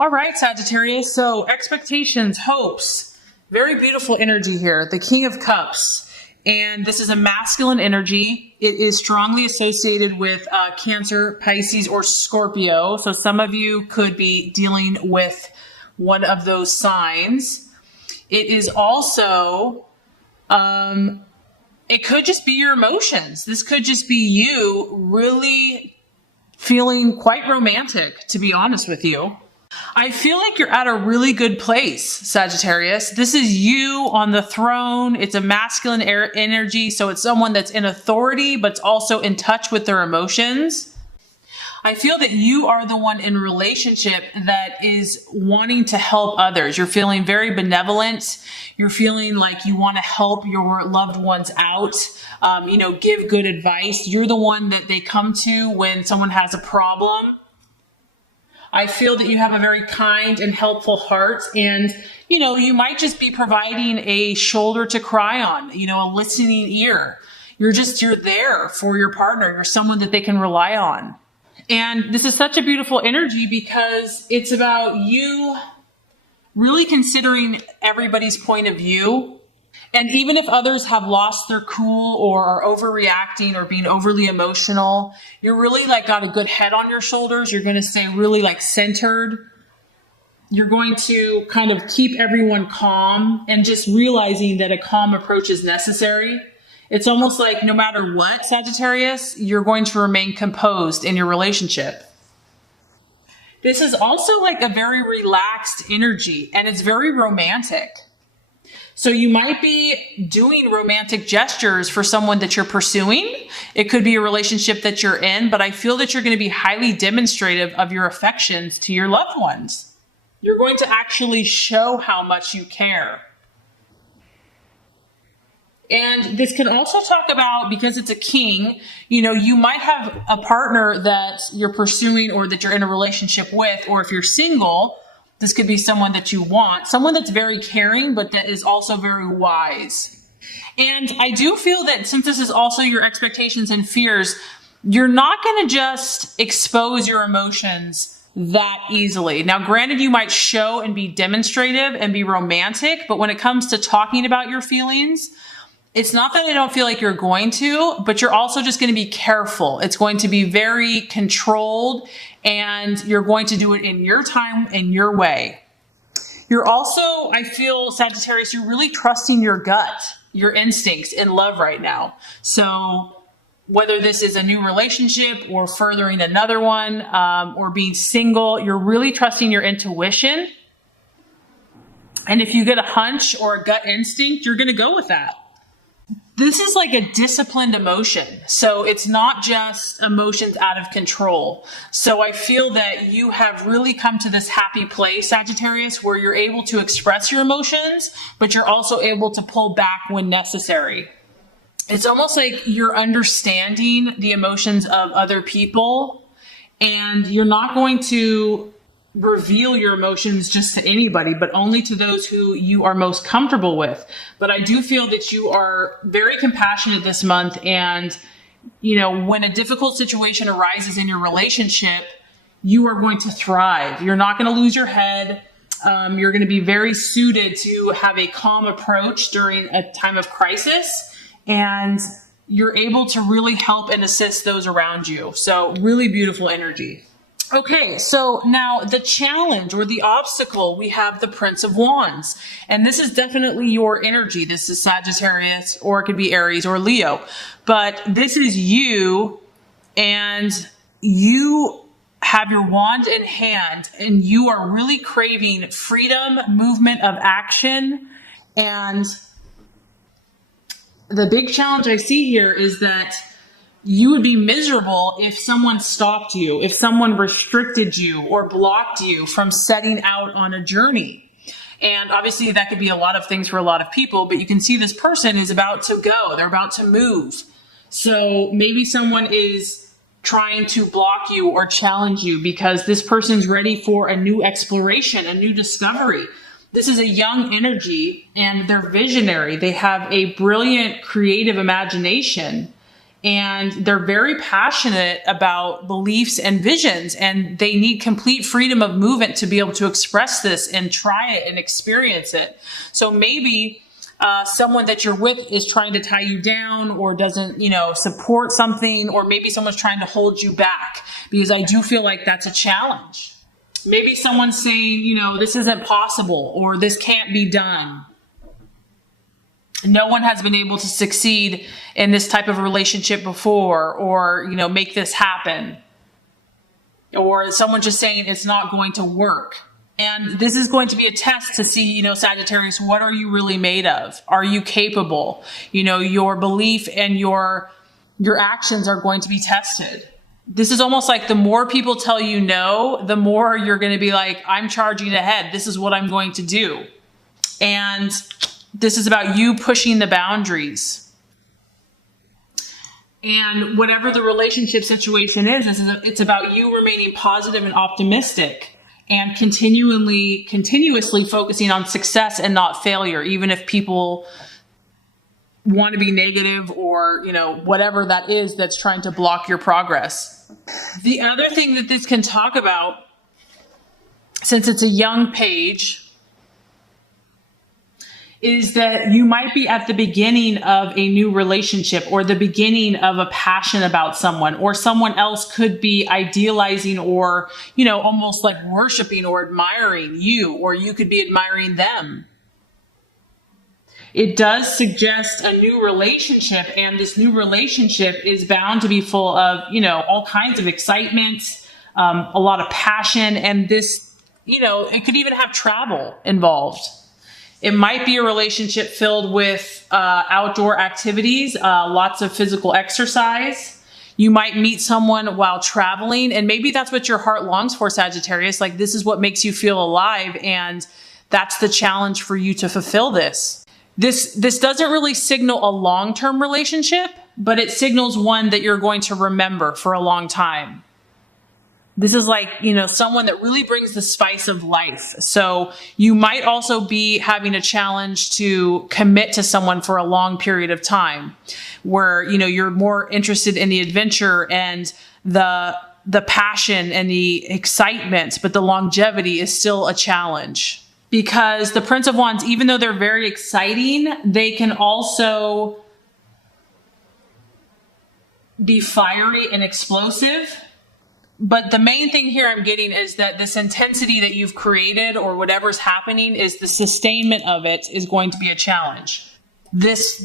All right, Sagittarius. So expectations, hopes, very beautiful energy here. The King of Cups. And this is a masculine energy. It is strongly associated with Cancer, Pisces, or Scorpio. So some of you could be dealing with one of those signs. It is also, it could just be your emotions. This could just be you really feeling quite romantic, to be honest with you. I feel like you're at a really good place, Sagittarius. This is you on the throne. It's a masculine energy, so it's someone that's in authority, but it's also in touch with their emotions. I feel that you are the one in relationship that is wanting to help others. You're feeling very benevolent. You're feeling like you want to help your loved ones out, give good advice. You're the one that they come to when someone has a problem. I feel that you have a very kind and helpful heart, and, you might just be providing a shoulder to cry on, a listening ear. You're there for your partner. You're someone that they can rely on. And this is such a beautiful energy because it's about you really considering everybody's point of view. And even if others have lost their cool or are overreacting or being overly emotional, you're really got a good head on your shoulders. You're going to stay really centered. You're going to kind of keep everyone calm and just realizing that a calm approach is necessary. It's almost like no matter what, Sagittarius, you're going to remain composed in your relationship. This is also a very relaxed energy, and it's very romantic. So you might be doing romantic gestures for someone that you're pursuing. It could be a relationship that you're in, but I feel that you're going to be highly demonstrative of your affections to your loved ones. You're going to actually show how much you care. And this can also talk about, because it's a king, you might have a partner that you're pursuing or that you're in a relationship with, or if you're single, this could be someone that you want, someone that's very caring, but that is also very wise. And I do feel that since this is also your expectations and fears, you're not going to just expose your emotions that easily. Now, granted, you might show and be demonstrative and be romantic, but when it comes to talking about your feelings, it's not that I don't feel like you're going to, but you're also just going to be careful. It's going to be very controlled, and you're going to do it in your time and your way. You're also, I feel, Sagittarius, you're really trusting your gut, your instincts in love right now. So whether this is a new relationship or furthering another one, or being single, you're really trusting your intuition. And if you get a hunch or a gut instinct, you're going to go with that. This is like a disciplined emotion. So it's not just emotions out of control. So I feel that you have really come to this happy place, Sagittarius, where you're able to express your emotions, but you're also able to pull back when necessary. It's almost like you're understanding the emotions of other people, and you're not going to reveal your emotions just to anybody, but only to those who you are most comfortable with. But I do feel that you are very compassionate this month. And, when a difficult situation arises in your relationship, you are going to thrive. You're not going to lose your head. You're going to be very suited to have a calm approach during a time of crisis. And you're able to really help and assist those around you. So really beautiful energy. Okay, so now the challenge or the obstacle, we have the Prince of Wands. And this is definitely your energy. This is Sagittarius, or it could be Aries or Leo. But this is you, and you have your wand in hand, and you are really craving freedom, movement of action. And the big challenge I see here is that you would be miserable if someone stopped you, if someone restricted you or blocked you from setting out on a journey. And obviously that could be a lot of things for a lot of people, but you can see this person is about to go. They're about to move. So maybe someone is trying to block you or challenge you because this person's ready for a new exploration, a new discovery. This is a young energy, and they're visionary. They have a brilliant creative imagination. and they're very passionate about beliefs and visions, and they need complete freedom of movement to be able to express this and try it and experience it. So maybe someone that you're with is trying to tie you down or doesn't, support something, or maybe someone's trying to hold you back, because I do feel like that's a challenge. Maybe someone's saying, this isn't possible, or this can't be done. No one has been able to succeed in this type of relationship before, or, make this happen. Or someone just saying it's not going to work. And this is going to be a test to see, Sagittarius, what are you really made of? Are you capable? Your belief and your actions are going to be tested. This is almost like the more people tell you no, the more you're going to be like, I'm charging ahead. This is what I'm going to do. And this is about you pushing the boundaries. And whatever the relationship situation is, it's about you remaining positive and optimistic, and continuously focusing on success and not failure, even if people want to be negative or, whatever that is that's trying to block your progress. The other thing that this can talk about, since it's a young page, is that you might be at the beginning of a new relationship, or the beginning of a passion about someone, or someone else could be idealizing or, almost like worshiping or admiring you, or you could be admiring them. It does suggest a new relationship, and this new relationship is bound to be full of, all kinds of excitement, a lot of passion, and this, it could even have travel involved. It might be a relationship filled with outdoor activities, lots of physical exercise. You might meet someone while traveling, and maybe that's what your heart longs for, Sagittarius. Like, this is what makes you feel alive, and that's the challenge for you to fulfill this. This doesn't really signal a long-term relationship, but it signals one that you're going to remember for a long time. This is like, someone that really brings the spice of life. So you might also be having a challenge to commit to someone for a long period of time, where, you're more interested in the adventure and the passion and the excitement, but the longevity is still a challenge. Because the Prince of Wands, even though they're very exciting, they can also be fiery and explosive. But the main thing here I'm getting is that this intensity that you've created, or whatever's happening, is the sustainment of it is going to be a challenge. This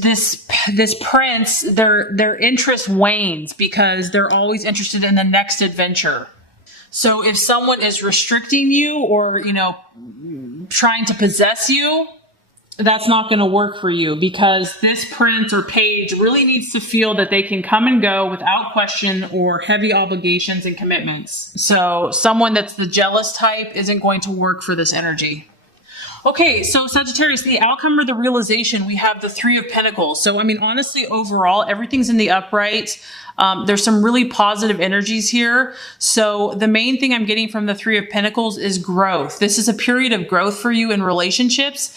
prince, their interest wanes because they're always interested in the next adventure. So if someone is restricting you or, trying to possess you, that's not going to work for you, because this prince or page really needs to feel that they can come and go without question or heavy obligations and commitments. So someone that's the jealous type isn't going to work for this energy. Okay, so Sagittarius, the outcome or the realization, we have the Three of Pentacles. So, honestly, overall, everything's in the upright. There's some really positive energies here. So the main thing I'm getting from the Three of Pentacles is growth. This is a period of growth for you in relationships.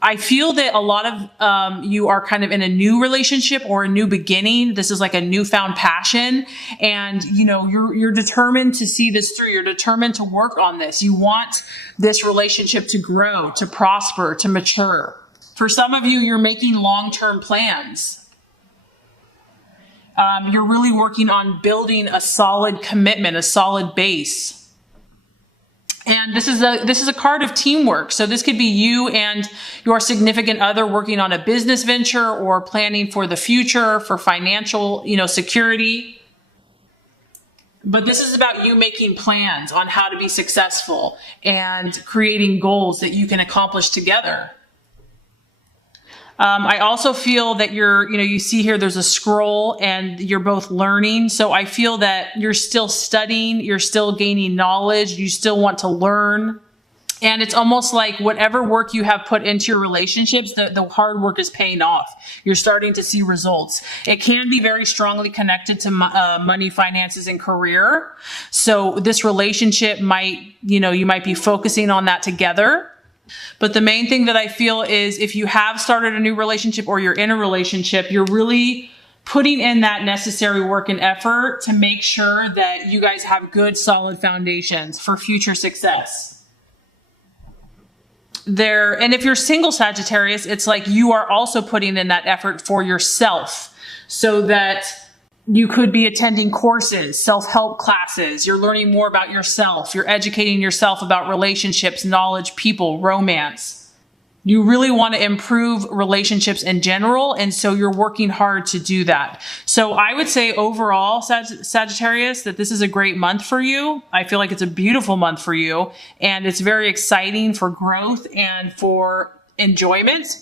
I feel that a lot of you are kind of in a new relationship or a new beginning. This is like a newfound passion, and you're determined to see this through. You're determined to work on this. You want this relationship to grow, to prosper, to mature. For some of you, you're making long-term plans. You're really working on building a solid commitment, a solid base. And this is a card of teamwork. So this could be you and your significant other working on a business venture or planning for the future, for financial, security. But this is about you making plans on how to be successful and creating goals that you can accomplish together. I also feel that you see here, there's a scroll and you're both learning. So I feel that you're still studying, you're still gaining knowledge, you still want to learn. And it's almost like whatever work you have put into your relationships, the hard work is paying off. You're starting to see results. It can be very strongly connected to money, finances, and career. So this relationship might, you might be focusing on that together. But the main thing that I feel is if you have started a new relationship or you're in a relationship, you're really putting in that necessary work and effort to make sure that you guys have good, solid foundations for future success. And if you're single Sagittarius, it's like you are also putting in that effort for yourself, so that you could be attending courses, self-help classes. You're learning more about yourself. You're educating yourself about relationships, knowledge, people, romance. You really want to improve relationships in general, and so you're working hard to do that. So I would say overall, Sagittarius, that this is a great month for you. I feel like it's a beautiful month for you, and it's very exciting for growth and for enjoyment.